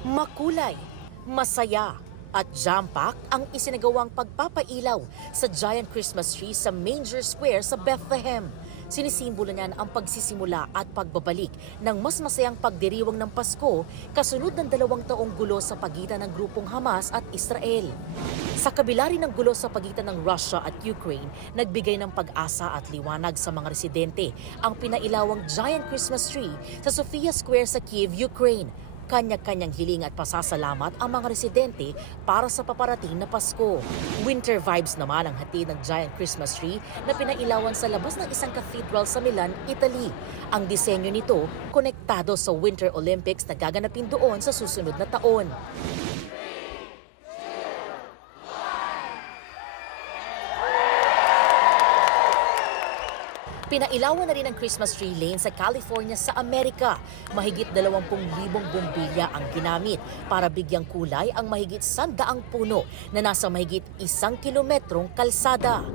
Makulay, masaya, at jam-pack ang isinagawang pagpapailaw sa giant Christmas tree sa Manger Square sa Bethlehem. Sinisimbolo niyan ang pagsisimula at pagbabalik ng mas masayang pagdiriwang ng Pasko kasunod ng 2 taong gulo sa pagitan ng grupong Hamas at Israel. Sa kabila rin ng gulo sa pagitan ng Russia at Ukraine, nagbigay ng pag-asa at liwanag sa mga residente ang pinailawang giant Christmas tree sa Sofia Square sa Kiev, Ukraine. Kanya-kanyang hiling at pasasalamat ang mga residente para sa paparating na Pasko. Winter vibes naman ang hatid ng giant Christmas tree na pinailawan sa labas ng isang cathedral sa Milan, Italy. Ang disenyo nito konektado sa Winter Olympics na gaganapin doon sa susunod na taon. Pinailawan na rin ang Christmas tree lane sa California sa Amerika. Mahigit 20,000 bombilya ang ginamit para bigyang kulay ang mahigit 100 puno na nasa mahigit 1 kilometrong kalsada.